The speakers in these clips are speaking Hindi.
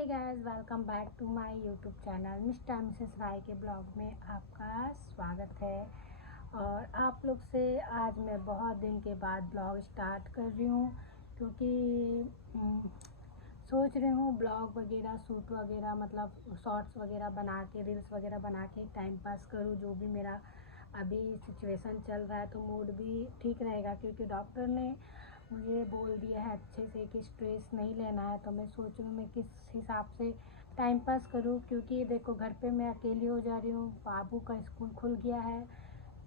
Hey guys, welcome back to my YouTube channel Mr Mrs Rai के ब्लॉग में आपका स्वागत है। और आप लोग से आज मैं बहुत दिन के बाद ब्लॉग स्टार्ट कर रही हूँ, क्योंकि सोच रही हूँ ब्लॉग वगैरह शूट वगैरह मतलब शॉर्ट्स वगैरह बना के रील्स वगैरह बना के टाइम पास करूँ। जो भी मेरा अभी सिचुएशन चल रहा है तो मूड भी ठीक रहेगा, क्योंकि डॉक्टर ने मुझे बोल दिया है अच्छे से कि स्ट्रेस नहीं लेना है। तो मैं सोच रही हूँ मैं किस हिसाब से टाइम पास करूँ, क्योंकि देखो घर पे मैं अकेली हो जा रही हूँ। बाबू का स्कूल खुल गया है,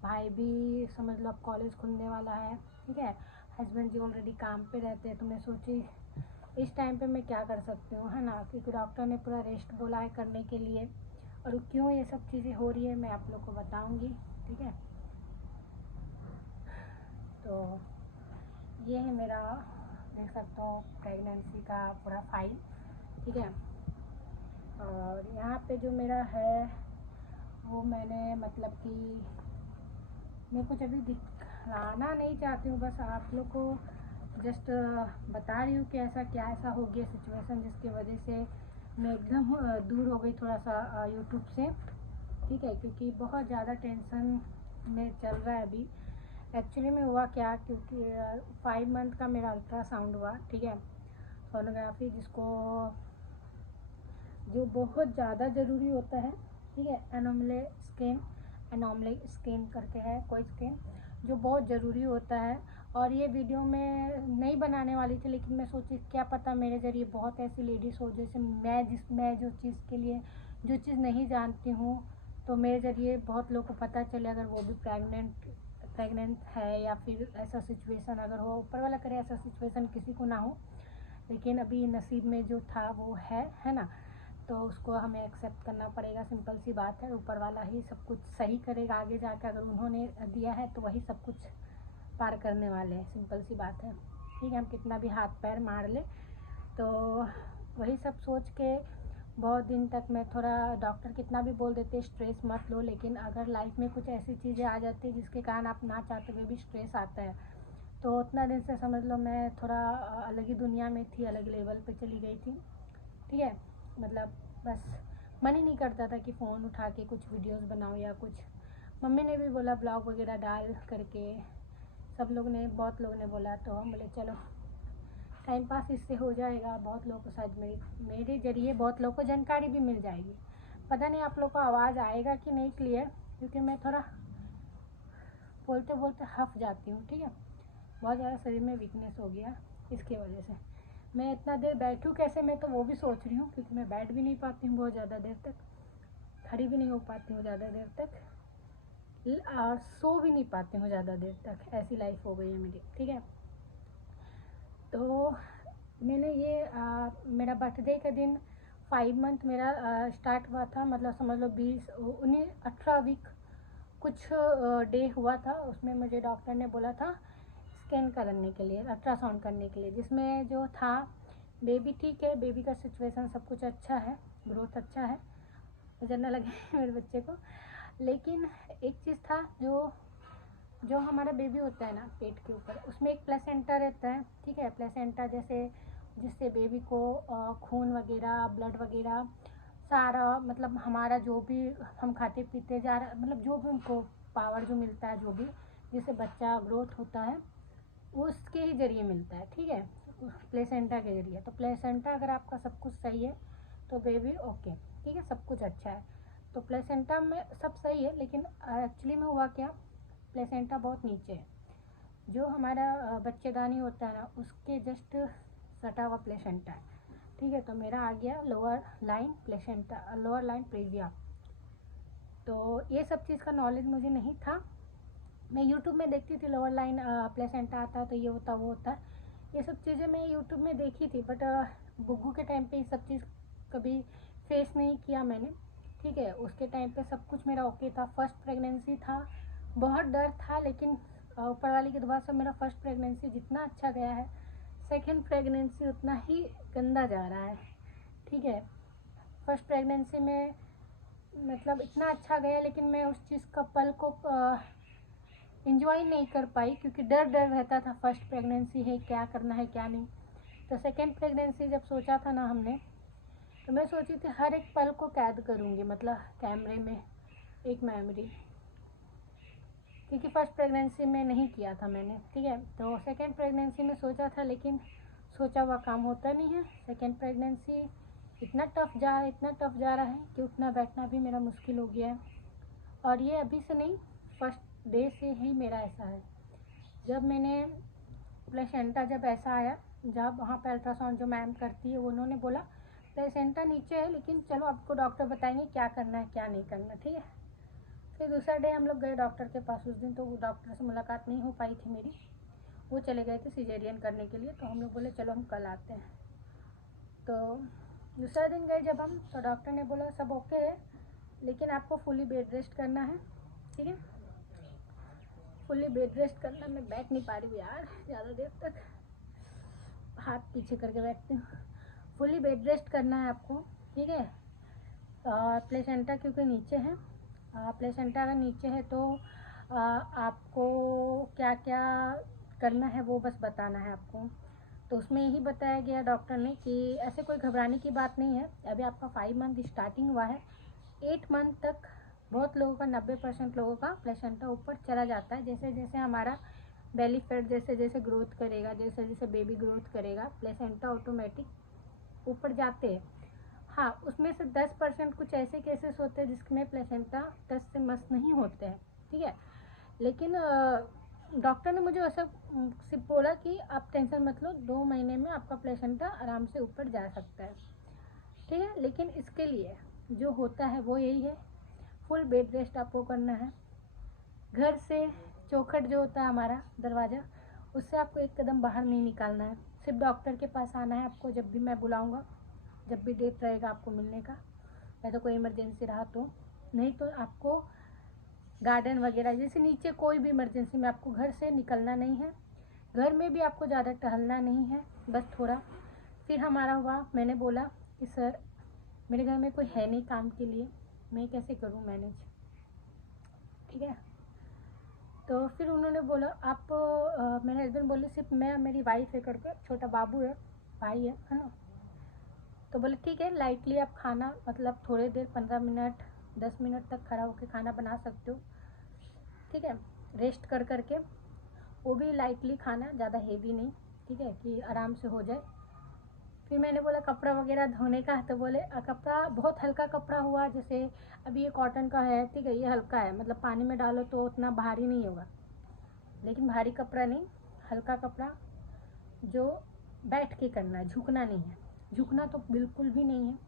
भाई भी समझ लो अब कॉलेज खुलने वाला है, ठीक है। हस्बैंड जी ऑलरेडी काम पे रहते हैं, तो मैं सोची इस टाइम पे मैं क्या कर सकती हूँ, है ना, क्योंकि डॉक्टर ने पूरा रेस्ट बोला है करने के लिए। और क्यों ये सब चीज़ें हो रही है मैं आप लोग को बताऊँगी, ठीक है। तो ये है मेरा, देख सकते हो, प्रेगनेंसी का पूरा फाइल, ठीक है। और यहाँ पे जो मेरा है वो मैंने मतलब कि मैं कुछ अभी दिखाना नहीं चाहती हूँ, बस आप लोग को जस्ट बता रही हूँ कि ऐसा हो गया सिचुएशन, जिसकी वजह से मैं एकदम दूर हो गई थोड़ा सा यूट्यूब से, ठीक है। क्योंकि बहुत ज़्यादा टेंशन में चल रहा है अभी। एक्चुअली में हुआ क्या, क्योंकि 5 मंथ का मेरा अल्ट्रासाउंड हुआ, ठीक है। सोनोग्राफी जिसको जो बहुत ज़्यादा ज़रूरी होता है, ठीक है। एनोमले स्कैन करके है कोई स्कैन जो बहुत ज़रूरी होता है। और ये वीडियो मैं नहीं बनाने वाली थी, लेकिन मैं सोची क्या पता मेरे ज़रिए बहुत ऐसी लेडीज़ हो जैसे मैं जो चीज़ के लिए जो चीज़ नहीं जानती हूँ, तो मेरे ज़रिए बहुत लोग को पता चले, अगर वो भी प्रेग्नेंट है या फिर ऐसा सिचुएशन अगर हो। ऊपर वाला करे ऐसा सिचुएशन किसी को ना हो, लेकिन अभी नसीब में जो था वो है ना। तो उसको हमें एक्सेप्ट करना पड़ेगा, सिंपल सी बात है। ऊपर वाला ही सब कुछ सही करेगा आगे जाकर, अगर उन्होंने दिया है तो वही सब कुछ पार करने वाले हैं, सिंपल सी बात है, ठीक है। हम कितना भी हाथ पैर मार ले, तो वही सब सोच के बहुत दिन तक मैं थोड़ा, डॉक्टर कितना भी बोल देते स्ट्रेस मत लो, लेकिन अगर लाइफ में कुछ ऐसी चीज़ें आ जाती है जिसके कारण आप ना चाहते हुए भी स्ट्रेस आता है, तो उतना दिन से समझ लो मैं थोड़ा अलग ही दुनिया में थी, अलग लेवल पे चली गई थी, ठीक है। मतलब बस मन ही नहीं करता था कि फ़ोन उठा के कुछ वीडियोस बनाऊं या कुछ। मम्मी ने भी बोला ब्लॉग वगैरह डाल करके, सब लोग ने, बहुत लोग ने बोला, तो हम बोले चलो टाइम पास इससे हो जाएगा। बहुत लोगों को शायद मेरे ज़रिए बहुत लोगों को जानकारी भी मिल जाएगी। पता नहीं आप लोग को आवाज़ आएगा कि नहीं क्लियर, क्योंकि मैं थोड़ा बोलते बोलते हफ जाती हूँ, ठीक है। बहुत ज़्यादा शरीर में वीकनेस हो गया, इसकी वजह से मैं इतना देर बैठूँ कैसे, मैं तो वो भी सोच रही हूँ, क्योंकि मैं बैठ भी नहीं पाती हूँ बहुत ज़्यादा देर तक, खड़ी भी नहीं हो पाती हूँ ज़्यादा देर तक, और सो भी नहीं पाती हूँ ज़्यादा देर तक। ऐसी लाइफ हो गई है मेरी, ठीक है। तो मैंने ये मेरा बर्थडे के दिन 5 मंथ मेरा स्टार्ट हुआ था, मतलब समझ लो 18 वीक कुछ डे हुआ था। उसमें मुझे डॉक्टर ने बोला था स्कैन करने के लिए, अल्ट्रासाउंड करने के लिए, जिसमें जो था बेबी ठीक है, बेबी का सिचुएशन सब कुछ अच्छा है, ग्रोथ अच्छा है, नजर न लगे मेरे बच्चे को। लेकिन एक चीज़ था, जो हमारा बेबी होता है ना पेट के ऊपर, उसमें एक प्लेसेंटा रहता है, ठीक है। प्लेसेंटा जैसे जिससे बेबी को खून वगैरह, ब्लड वगैरह सारा, मतलब हमारा जो भी हम खाते पीते जा रहा, मतलब जो भी उनको पावर जो मिलता है, जो भी जिससे बच्चा ग्रोथ होता है, उसके ही ज़रिए मिलता है, ठीक है, प्लेसेंटा के ज़रिए। तो प्लेसेंटा अगर आपका सब कुछ सही है तो बेबी ओके, ठीक है, सब कुछ अच्छा है। तो प्लेसेंटा में सब सही है, लेकिन एक्चुअली में हुआ क्या, प्लेसेंटा बहुत नीचे है। जो हमारा बच्चेदानी होता है ना, उसके जस्ट सटा हुआ प्लेसेंटा है, ठीक है। तो मेरा आ गया lower line placenta, lower line praevia. तो ये सब चीज़ का नॉलेज मुझे नहीं था। मैं यूट्यूब में देखती थी लोअर लाइन प्लेसेंटा आता है तो ये होता वो होता, ये सब चीज़ें मैं यूट्यूब में देखी थी, बट गुग्गू के टाइम पे ये सब चीज़ कभी फेस नहीं किया मैंने, ठीक है। उसके टाइम पे सब कुछ मेरा ओके था, फर्स्ट प्रेगनेंसी था, बहुत डर था, लेकिन ऊपर वाली की दुआ से मेरा फर्स्ट प्रेगनेंसी जितना अच्छा गया है, सेकेंड प्रेगनेंसी उतना ही गंदा जा रहा है, ठीक है। फर्स्ट प्रेगनेंसी में मतलब इतना अच्छा गया, लेकिन मैं उस चीज़ का पल को इंजॉय नहीं कर पाई, क्योंकि डर रहता था, फर्स्ट प्रेगनेंसी है क्या करना है क्या नहीं। तो सेकेंड प्रेगनेंसी जब सोचा था ना हमने, तो मैं सोची थी हर एक पल को कैद करूँगी, मतलब कैमरे में एक मेमोरी, क्योंकि फर्स्ट प्रेगनेंसी में नहीं किया था मैंने, ठीक है। तो सेकेंड प्रेगनेंसी में सोचा था, लेकिन सोचा हुआ काम होता नहीं है। सेकेंड प्रेगनेंसी इतना टफ जा रहा है कि उठना बैठना भी मेरा मुश्किल हो गया है। और ये अभी से नहीं, फर्स्ट डे से ही मेरा ऐसा है। जब मैंने प्लेसेंटा जब ऐसा आया, जब वहाँ पे अल्ट्रासाउंड जो मैम करती है उन्होंने बोला प्लेसेंटा नीचे है, लेकिन चलो आपको डॉक्टर बताएंगे क्या करना है क्या नहीं करना, ठीक है। फिर दूसरा डे हम लोग गए डॉक्टर के पास। उस दिन तो वो डॉक्टर से मुलाकात नहीं हो पाई थी मेरी, वो चले गए थे सिजेरियन करने के लिए। तो हम लोग बोले चलो हम कल आते हैं। तो दूसरा दिन गए जब हम, तो डॉक्टर ने बोला सब ओके है, लेकिन आपको फुली बेड रेस्ट करना है, ठीक है। फुली बेड रेस्ट करना, मैं बैठ नहीं पा रही हूँ यार ज़्यादा देर तक, हाथ पीछे करके बैठती हूँ। फुली बेड रेस्ट करना है आपको, ठीक है। और प्लेसेंटा क्योंकि नीचे है, प्लेसेंटा अगर नीचे है तो आपको क्या क्या करना है वो बस बताना है आपको। तो उसमें यही बताया गया डॉक्टर ने कि ऐसे कोई घबराने की बात नहीं है। अभी आपका 5 मंथ स्टार्टिंग हुआ है, 8 मंथ तक बहुत लोगों का 90% लोगों का प्लेसेंटा ऊपर चला जाता है। जैसे जैसे हमारा बेली फैट जैसे जैसे ग्रोथ करेगा, जैसे जैसे बेबी ग्रोथ करेगा, प्लेसेंटा ऑटोमेटिक ऊपर जाते हैं। हाँ, उसमें से 10% कुछ ऐसे केसेस होते हैं जिसमें प्लेसेंटा टच से मस नहीं होते हैं, ठीक है। लेकिन डॉक्टर ने मुझे ऐसा सिर्फ बोला कि आप टेंशन मत लो, 2 महीने में आपका प्लेसेंटा आराम से ऊपर जा सकता है, ठीक है। लेकिन इसके लिए जो होता है वो यही है, फुल बेड रेस्ट आपको करना है। घर से चौखट जो होता है हमारा दरवाज़ा, उससे आपको एक कदम बाहर नहीं निकालना है। सिर्फ डॉक्टर के पास आना है आपको जब भी मैं बुलाऊंगा, जब भी डेट रहेगा आपको मिलने का, या तो कोई इमरजेंसी रहा तो, नहीं तो आपको गार्डन वगैरह जैसे नीचे कोई भी इमरजेंसी में आपको घर से निकलना नहीं है। घर में भी आपको ज़्यादा टहलना नहीं है, बस थोड़ा। फिर हमारा हुआ, मैंने बोला कि सर मेरे घर में कोई है नहीं काम के लिए, मैं कैसे करूँ मैनेज, ठीक है। तो फिर उन्होंने बोला आप मेरे हस्बैंड बोले सिर्फ मैं और मेरी वाइफ है करके, छोटा बाबू है, भाई है ना। तो बोले ठीक है, लाइटली आप खाना मतलब थोड़ी देर 15 मिनट 10 मिनट तक खड़ा होकर खाना बना सकते हो, ठीक है, रेस्ट कर करके। वो भी लाइटली खाना, ज़्यादा हेवी नहीं, ठीक है, कि आराम से हो जाए। फिर मैंने बोला कपड़ा वगैरह धोने का, तो बोले कपड़ा बहुत हल्का कपड़ा हुआ, जैसे अभी ये कॉटन का है, ठीक है, ये हल्का है, मतलब पानी में डालो तो उतना भारी नहीं होगा, लेकिन भारी कपड़ा नहीं, हल्का कपड़ा जो बैठ के करना है, झुकना नहीं है। झुकना तो बिल्कुल भी नहीं है,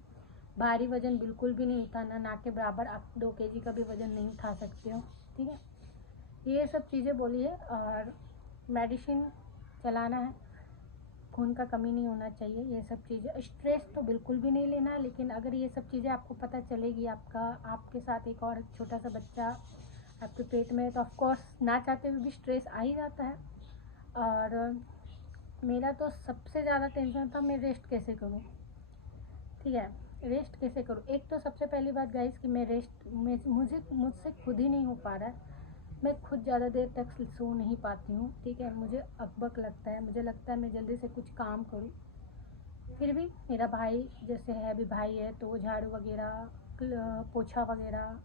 भारी वज़न बिल्कुल भी नहीं उठाना, ना के बराबर आप 2 kg का भी वज़न नहीं उठा सकते हो, ठीक है। ये सब चीज़ें बोली है। और मेडिसिन चलाना है, खून का कमी नहीं होना चाहिए, ये सब चीज़ें। स्ट्रेस तो बिल्कुल भी नहीं लेना, लेकिन अगर ये सब चीज़ें आपको पता चलेगी, आपके साथ एक और छोटा सा बच्चा आपके पेट में, तो ऑफकोर्स ना चाहते हुए भी स्ट्रेस आ ही जाता है। और मेरा तो सबसे ज़्यादा टेंशन था मैं रेस्ट कैसे करूँ, ठीक है, रेस्ट कैसे करूँ। एक तो सबसे पहली बात गाइस कि मैं रेस्ट मुझसे खुद ही नहीं हो पा रहा है। मैं खुद ज़्यादा देर तक सो नहीं पाती हूँ, ठीक है, मुझे अकबक लगता है, मुझे लगता है मैं जल्दी से कुछ काम करूँ। फिर भी मेरा भाई जैसे है, अभी भाई है तो वो झाड़ू वगैरह, पोछा वगैरह,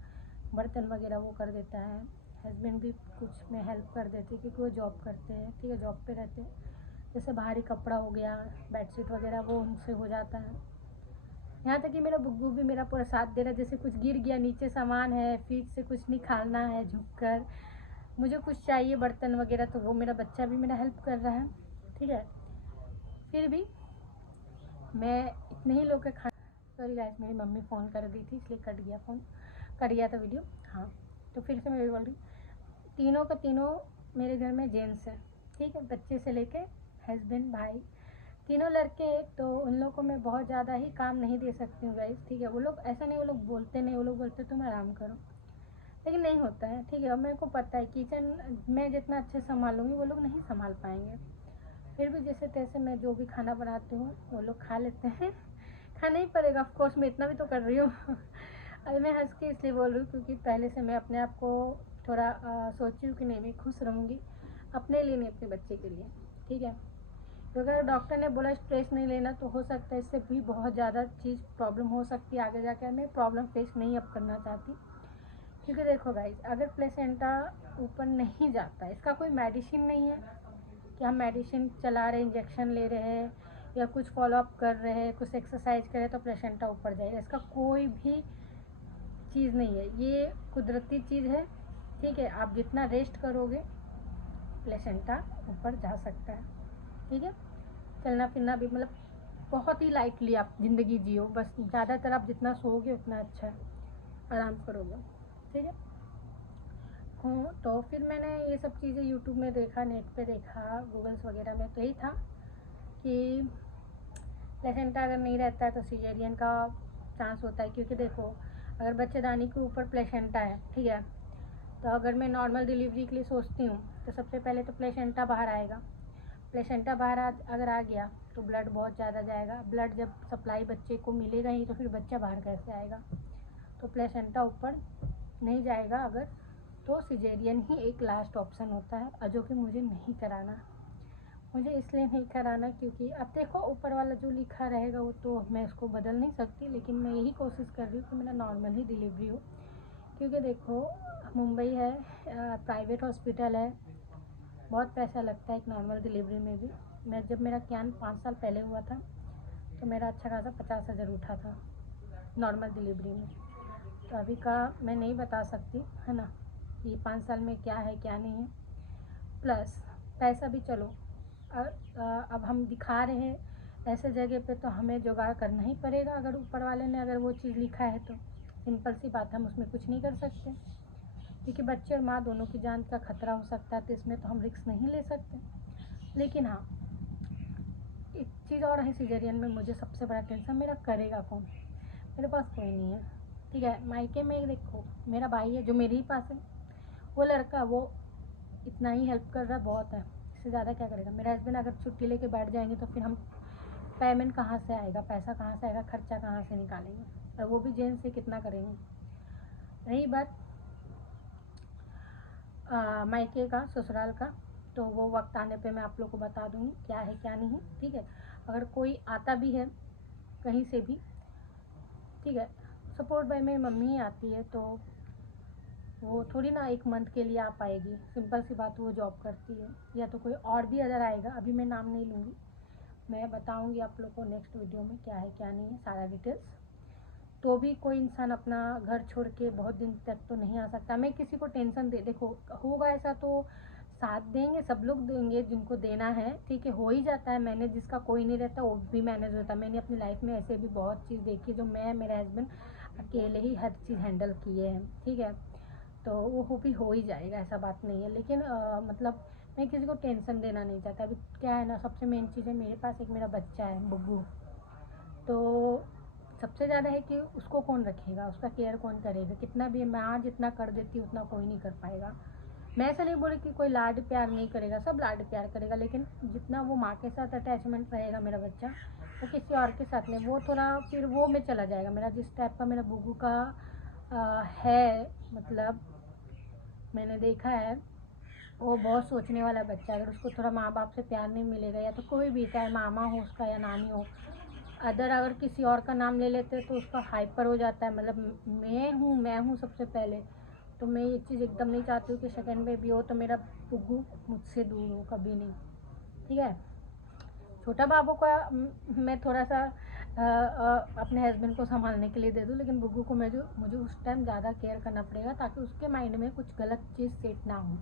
बर्तन वगैरह वो कर देता है। हस्बैंड भी कुछ में हेल्प कर देते हैं क्योंकि वो जॉब करते हैं, ठीक है, जॉब पे रहते हैं। जैसे भारी कपड़ा हो गया, बेडशीट वगैरह, वो उनसे हो जाता है। यहाँ तक कि मेरा बुग्गू भी मेरा पूरा साथ दे रहा है, जैसे कुछ गिर गया नीचे सामान है, फ्रिज से कुछ निकालना है झुक कर, मुझे कुछ चाहिए बर्तन वगैरह, तो वो मेरा बच्चा भी मेरा हेल्प कर रहा है, ठीक है। फिर भी मैं इतने ही लोग के खाना, सॉरी गाइस मेरी मम्मी फ़ोन कर दी थी इसलिए कट गया था वीडियो। हाँ, तो फिर से मैं बोल रही, तीनों का तीनों मेरे घर में जेंट्स है, ठीक है, बच्चे से लेके हस्बैंड, भाई, तीनों लड़के हैं। तो उन लोगों को मैं बहुत ज़्यादा ही काम नहीं दे सकती हूँ गाइस, ठीक है। वो लोग ऐसा नहीं, वो लोग बोलते नहीं, वो लोग बोलते तुम आराम करो, लेकिन नहीं होता है, ठीक है। और मेरे को पता है किचन मैं जितना अच्छे संभालूंगी वो लोग नहीं संभाल पाएंगे। फिर भी जैसे तैसे मैं जो भी खाना बनाती हूँ वो लोग खा लेते हैं। खाना ही पड़ेगा ऑफकोर्स, मैं इतना भी तो कर रही हूँ। अरे मैं हंस के इसलिए बोल रही हूँ क्योंकि पहले से मैं अपने आप को थोड़ा सोची हूँ कि नहीं मैं खुश रहूँगी, अपने लिए नहीं अपने बच्चे के लिए, ठीक है। तो अगर डॉक्टर ने बोला स्ट्रेस नहीं लेना तो हो सकता है इससे भी बहुत ज़्यादा चीज़ प्रॉब्लम हो सकती है आगे जाकर। मैं प्रॉब्लम फेस नहीं अब करना चाहती, क्योंकि देखो गाइस, अगर प्लेसेंटा ऊपर नहीं जाता, इसका कोई मेडिसिन नहीं है कि हम मेडिसिन चला रहे, इंजेक्शन ले रहे हैं या कुछ फॉलोअप कर रहे हैं, कुछ एक्सरसाइज कर रहे हैं तो प्लेसेंटा ऊपर जाएगा। इसका कोई भी चीज़ नहीं है, ये कुदरती चीज़ है। ठीक है, आप जितना रेस्ट करोगे प्लेसेंटा ऊपर जा सकता है। ठीक है, चलना फिरना भी मतलब बहुत ही लाइटली आप ज़िंदगी जियो, बस ज़्यादातर आप जितना सोओगे उतना अच्छा है, आराम करोगे। ठीक है, तो फिर मैंने ये सब चीज़ें यूट्यूब में देखा, नेट पे देखा, गूगल्स वगैरह में, तो यही था कि प्लेसेंटा अगर नहीं रहता है तो सीजेरियन का चांस होता है। क्योंकि देखो, अगर बच्चेदानी के ऊपर प्लेसेंटा है, ठीक है, तो अगर मैं नॉर्मल डिलीवरी के लिए सोचती हूँ तो सबसे पहले तो प्लेसेंटा बाहर आएगा। प्लेसेंटा बाहर अगर आ गया तो ब्लड बहुत ज़्यादा जाएगा। ब्लड जब सप्लाई बच्चे को मिलेगा ही तो फिर बच्चा बाहर कैसे आएगा। तो प्लेसेंटा ऊपर नहीं जाएगा अगर, तो सिजेरियन ही एक लास्ट ऑप्शन होता है, और जो कि मुझे नहीं कराना। मुझे इसलिए नहीं कराना क्योंकि अब देखो, ऊपर वाला जो लिखा रहेगा वो तो मैं उसको बदल नहीं सकती, लेकिन मैं यही कोशिश कर रही हूँ कि मेरा नॉर्मल ही डिलीवरी हो। क्योंकि देखो, मुंबई है, प्राइवेट हॉस्पिटल है, बहुत पैसा लगता है एक नॉर्मल डिलीवरी में भी। मैं जब मेरा क्यान 5 साल पहले हुआ था तो मेरा अच्छा खासा 50,000 उठा था नॉर्मल डिलीवरी में। तो अभी का मैं नहीं बता सकती, है ना, ये 5 साल में क्या है क्या नहीं है। प्लस पैसा भी चलो अब हम दिखा रहे हैं ऐसे जगह पे, तो हमें जुगाड़ करना ही पड़ेगा। अगर ऊपर वाले ने अगर वो चीज़ लिखा है तो सिंपल सी बात है, हम उसमें कुछ नहीं कर सकते, क्योंकि बच्चे और माँ दोनों की जान का खतरा हो सकता है, तो इसमें तो हम रिस्क नहीं ले सकते। लेकिन हाँ, एक चीज़ और है, सिजेरियन में मुझे सबसे बड़ा टेंशन, मेरा करेगा कौन। मेरे पास कोई नहीं है। ठीक है, मायके में देखो मेरा भाई है जो मेरे ही पास है, वो लड़का वो इतना ही हेल्प कर रहा है, बहुत है, इससे ज़्यादा क्या करेगा। मेरे हस्बैंड अगर छुट्टी लेके बैठ जाएंगे तो फिर हम पेमेंट कहाँ से आएगा, पैसा कहाँ से आएगा, खर्चा कहाँ से निकालेंगे, और वो भी जेंट्स से कितना करेंगे। रही बात मायके का, ससुराल का, तो वो वक्त आने पे मैं आप लोग को बता दूँगी क्या है क्या नहीं है। ठीक है, अगर कोई आता भी है कहीं से भी, ठीक है, सपोर्ट बाय मेरी मम्मी ही आती है, तो वो थोड़ी ना 1 मंथ के लिए आ पाएगी, सिंपल सी बात, वो जॉब करती है। या तो कोई और भी अगर आएगा, अभी मैं नाम नहीं लूँगी, मैं बताऊँगी आप लोग को नेक्स्ट वीडियो में क्या है क्या नहीं है, सारा डिटेल्स। तो भी कोई इंसान अपना घर छोड़ के बहुत दिन तक तो नहीं आ सकता। मैं किसी को टेंशन देखो, होगा ऐसा तो साथ देंगे, सब लोग देंगे जिनको देना है। ठीक है, हो ही जाता है मैनेज, जिसका कोई नहीं रहता वो भी मैनेज होता है। मैंने अपनी लाइफ में ऐसे भी बहुत चीज़ देखी जो मैं, मेरे हस्बैंड अकेले ही हर चीज़ हैंडल किए हैं। ठीक है, तो वो भी हो ही जाएगा, ऐसा बात नहीं है। लेकिन मतलब मैं किसी को टेंशन देना नहीं चाहता। अभी क्या है ना, सबसे मेन चीज़ है, मेरे पास एक मेरा बच्चा है बुग्गू, तो सबसे ज़्यादा है कि उसको कौन रखेगा, उसका केयर कौन करेगा। कितना भी माँ जितना कर देती है उतना कोई नहीं कर पाएगा। मैं ऐसा नहीं बोली कि कोई लाड प्यार नहीं करेगा, सब लाड प्यार करेगा, लेकिन जितना वो माँ के साथ अटैचमेंट रहेगा मेरा बच्चा, वो किसी और के साथ नहीं। वो थोड़ा फिर वो में चला जाएगा मेरा, जिस टाइप का मेरा बुग्गू का है, मतलब मैंने देखा है, वो बहुत सोचने वाला बच्चा। अगर उसको थोड़ा माँ बाप से प्यार नहीं मिलेगा, या तो कोई भी, चाहे मामा हो उसका या नानी हो, अगर किसी और का नाम ले लेते तो उसका हाइपर हो जाता है, मतलब मैं हूँ सबसे पहले। तो मैं ये चीज़ एकदम नहीं चाहती हूँ कि सेकंड बेबी हो तो मेरा बुग्गू मुझसे दूर हो, कभी नहीं। ठीक है, छोटा बाबू का मैं थोड़ा सा अपने हस्बैंड को संभालने के लिए दे दूँ, लेकिन बुग्गू को मुझे उस टाइम ज़्यादा केयर करना पड़ेगा, ताकि उसके माइंड में कुछ गलत चीज़ सेट ना हो।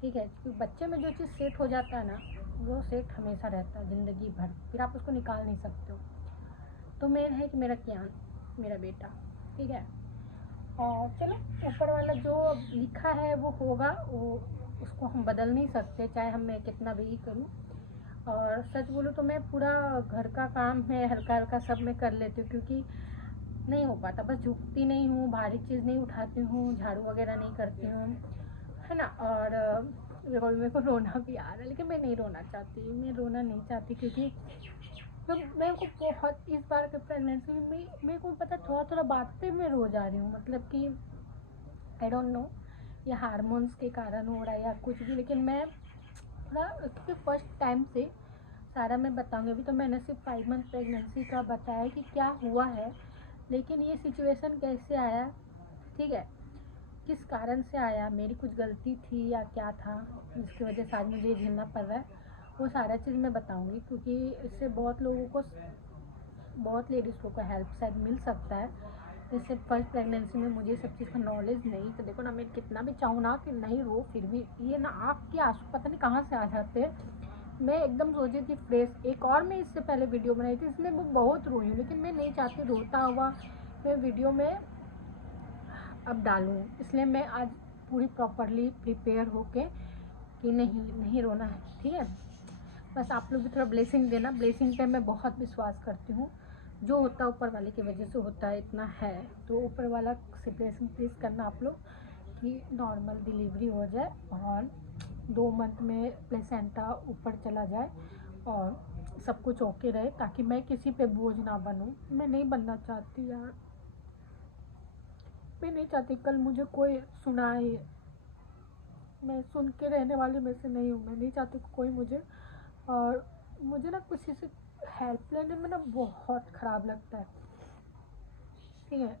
ठीक है, क्योंकि बच्चे में जो चीज़ सेट हो जाता है ना, वो सेट हमेशा रहता है ज़िंदगी भर, फिर आप उसको निकाल नहीं सकते हो। तो मेन है कि मेरा क्यान, मेरा बेटा। ठीक है, और चलो, ऊपर वाला जो लिखा है वो होगा, वो उसको हम बदल नहीं सकते, चाहे हम मैं कितना भी करूँ। और सच बोलूँ तो मैं पूरा घर का काम है हल्का हल्का सब मैं कर लेती हूँ, क्योंकि नहीं हो पाता, बस झुकती नहीं हूँ, भारी चीज़ नहीं उठाती हूँ, झाड़ू वगैरह नहीं करती हूँ, है ना। और मेरे को रोना भी आ रहा है, लेकिन मैं नहीं रोना चाहती, मैं रोना नहीं चाहती, क्योंकि मेरे को बहुत, इस बार के प्रेगनेंसी में मेरे को पता, थोड़ा थोड़ा बात पे मैं रो जा रही हूँ, मतलब कि आई डोंट नो ये हार्मोन्स के कारण हो रहा है या कुछ भी, लेकिन मैं थोड़ा, क्योंकि फर्स्ट टाइम से सारा मैं बताऊंगी। अभी तो मैंने सिर्फ 5 मंथ प्रेगनेंसी का बताया कि क्या हुआ है, लेकिन ये सिचुएशन कैसे आया, ठीक है, किस कारण से आया, मेरी कुछ गलती थी या क्या था जिसकी वजह से आज मुझे झेलना पड़ रहा है, वो सारा चीज़ मैं बताऊंगी। क्योंकि इससे बहुत लोगों को, बहुत लेडीज़ को हेल्प शायद मिल सकता है। जैसे फर्स्ट प्रेगनेंसी में मुझे सब चीज़ का नॉलेज नहीं, तो देखो ना, मैं कितना भी चाहूँ ना कि नहीं रो, फिर भी ये ना आँख के आंसू पता नहीं कहाँ से आ जाते हैं। मैं एकदम सोची थी फ्रेश, एक और मैं इससे पहले वीडियो बनाई थी, इसमें मैं बहुत रोई हूँ, लेकिन मैं नहीं चाहती रोता हुआ मैं वीडियो में अब डालूँ, इसलिए मैं आज पूरी प्रॉपरली प्रिपेयर होके कि नहीं रोना है, ठीक है। बस आप लोग भी थोड़ा ब्लेसिंग देना, ब्लेसिंग पे मैं बहुत विश्वास करती हूँ। जो होता है ऊपर वाले की वजह से होता है, इतना है तो ऊपर वाला से ब्लेसिंग प्लीज़ करना आप लोग कि नॉर्मल डिलीवरी हो जाए और 2 मंथ में प्लेसेंटा ऊपर चला जाए और सब कुछ ओके रहे, ताकि मैं किसी पे बोझ ना बनूँ। मैं नहीं बनना चाहती यार, मैं नहीं चाहती कल मुझे कोई सुनाए, मैं सुन के रहने वाले में से नहीं हूँ। मैं नहीं चाहती कोई मुझे, और मुझे ना किसी से हेल्प लेने में ना बहुत ख़राब लगता है, ठीक है।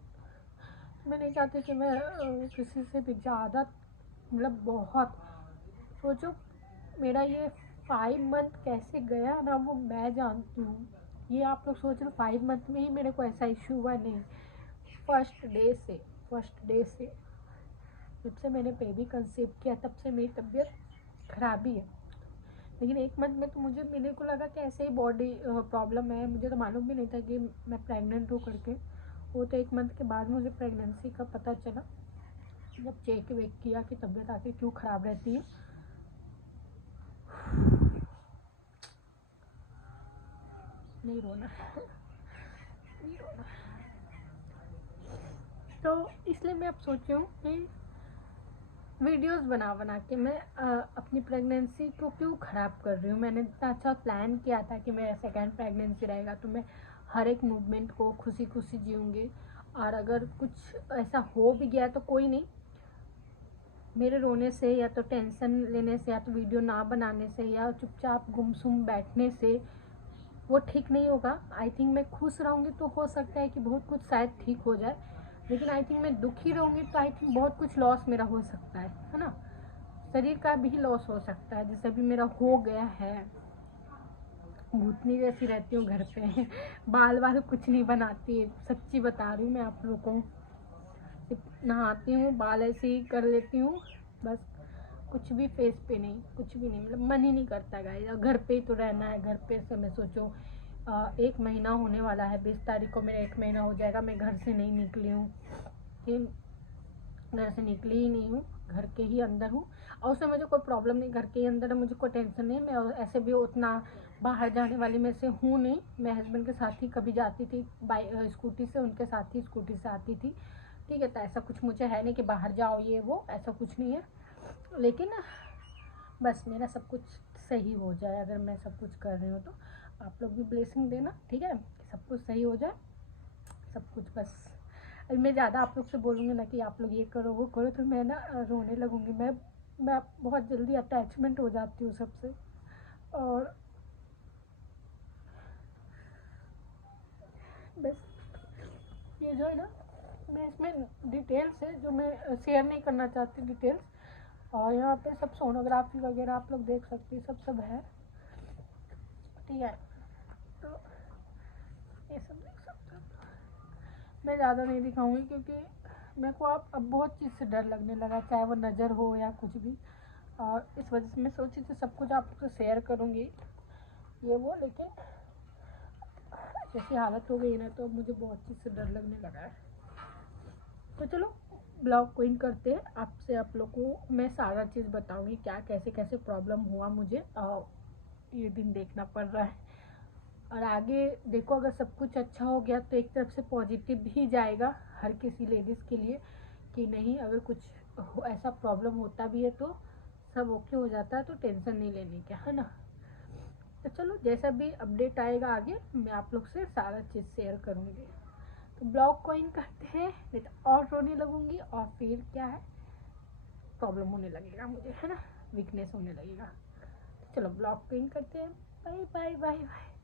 मैं नहीं चाहती कि मैं किसी से भी ज़्यादा, मतलब बहुत, सोचो मेरा ये 5 मंथ कैसे गया ना, वो मैं जानती हूँ। ये आप लोग सोच रहे 5 मंथ में ही मेरे को ऐसा इश्यू हुआ, नहीं, फर्स्ट डे से जब से मैंने बेबी कंसीव किया तब से मेरी तबीयत खराब ही है। लेकिन 1 मंथ में तो मेरे को लगा कि ऐसे ही बॉडी प्रॉब्लम है, मुझे तो मालूम भी नहीं था कि मैं प्रेग्नेंट हूँ करके। वो तो 1 मंथ के बाद मुझे प्रेगनेंसी का पता चला, जब चेक वेक किया कि तबीयत आखिर क्यों ख़राब रहती है। नहीं रोना नहीं रोना। तो इसलिए मैं अब सोची हूँ कि वीडियोस बना के मैं अपनी प्रेगनेंसी को क्यों ख़राब कर रही हूँ। मैंने इतना अच्छा प्लान किया था कि मेरा सेकेंड प्रेगनेंसी रहेगा तो मैं हर एक मूवमेंट को खुशी खुशी जीऊँगी, और अगर कुछ ऐसा हो भी गया तो कोई नहीं, मेरे रोने से या तो टेंशन लेने से या तो वीडियो ना बनाने से या चुपचाप गुमसुम बैठने से वो ठीक नहीं होगा। आई थिंक मैं खुश रहूँगी तो हो सकता है कि बहुत कुछ शायद ठीक हो जाए, लेकिन आई थिंक मैं दुखी रहूँगी तो आई थिंक बहुत कुछ लॉस मेरा हो सकता है ना। शरीर का भी लॉस हो सकता है, जैसे अभी मेरा हो गया है, भूतनी जैसी रहती हूँ घर पे बाल वाल कुछ नहीं बनाती, सच्ची बता रही हूँ मैं आप लोगों को। नहाती हूँ, बाल ऐसे ही कर लेती हूँ बस, कुछ भी फेस पे नहीं, कुछ भी नहीं, मतलब मन ही नहीं करता गाइस। घर पे ही तो रहना है, घर पे से मैं सोचो 1 महीना होने वाला है, 20 तारीख को मेरा 1 महीना हो जाएगा, मैं घर से नहीं निकली हूँ, घर से निकली ही नहीं हूँ, घर के ही अंदर हूँ। और उसमें मुझे कोई प्रॉब्लम नहीं, घर के ही अंदर है, मुझे कोई टेंशन नहीं। मैं ऐसे भी उतना बाहर जाने वाली में से हूँ नहीं, मैं हस्बैंड के साथ ही कभी जाती थी स्कूटी से, उनके साथ ही स्कूटी से आती थी, ठीक है। तो ऐसा कुछ मुझे है नहीं कि बाहर जाओ ये वो, ऐसा कुछ नहीं है। लेकिन बस मेरा सब कुछ सही हो जाए, अगर मैं सब कुछ कर रही हूँ तो आप लोग भी ब्लेसिंग देना, ठीक है, कि सब कुछ सही हो जाए, सब कुछ। बस अभी मैं ज़्यादा आप लोग से बोलूँगी ना कि आप लोग ये करो वो करो, तो मैं ना रोने लगूँगी। मैं बहुत जल्दी अटैचमेंट हो जाती हूँ सबसे, और बस ये जो है ना, मैं इसमें डिटेल्स है जो मैं शेयर नहीं करना चाहती डिटेल्स, और यहाँ पे सब सोनोग्राफी वगैरह आप लोग देख सकते हैं, सब है, ठीक है। तो ये सब देख सकते हो, मैं ज़्यादा नहीं दिखाऊंगी क्योंकि मेरे को अब बहुत चीज़ से डर लगने लगा, चाहे वो नज़र हो या कुछ भी, और इस वजह से मैं सोची थी सब कुछ आप लोग से शेयर करूँगी ये वो, लेकिन जैसी हालत हो गई ना तो अब मुझे बहुत चीज़ से डर लगने लगा है। तो चलो ब्लॉग को इन करते हैं, आपसे आप लोग को मैं सारा चीज़ बताऊंगी, क्या कैसे कैसे प्रॉब्लम हुआ मुझे, और ये दिन देखना पड़ रहा है। और आगे देखो, अगर सब कुछ अच्छा हो गया तो एक तरफ से पॉजिटिव भी जाएगा हर किसी लेडीज़ के लिए, कि नहीं अगर कुछ ऐसा प्रॉब्लम होता भी है तो सब ओके हो जाता है, तो टेंशन नहीं लेने का, है ना। तो चलो जैसा भी अपडेट आएगा आगे मैं आप लोग से सारा चीज़ शेयर करूँगी। तो ब्लॉग को इन करते हैं, नहीं तो और रोने लगूंगी और फिर क्या है, प्रॉब्लम होने लगेगा मुझे, है ना, वीकनेस होने लगेगा। तो चलो ब्लॉग को इन करते हैं, बाय बाय बाय बाय।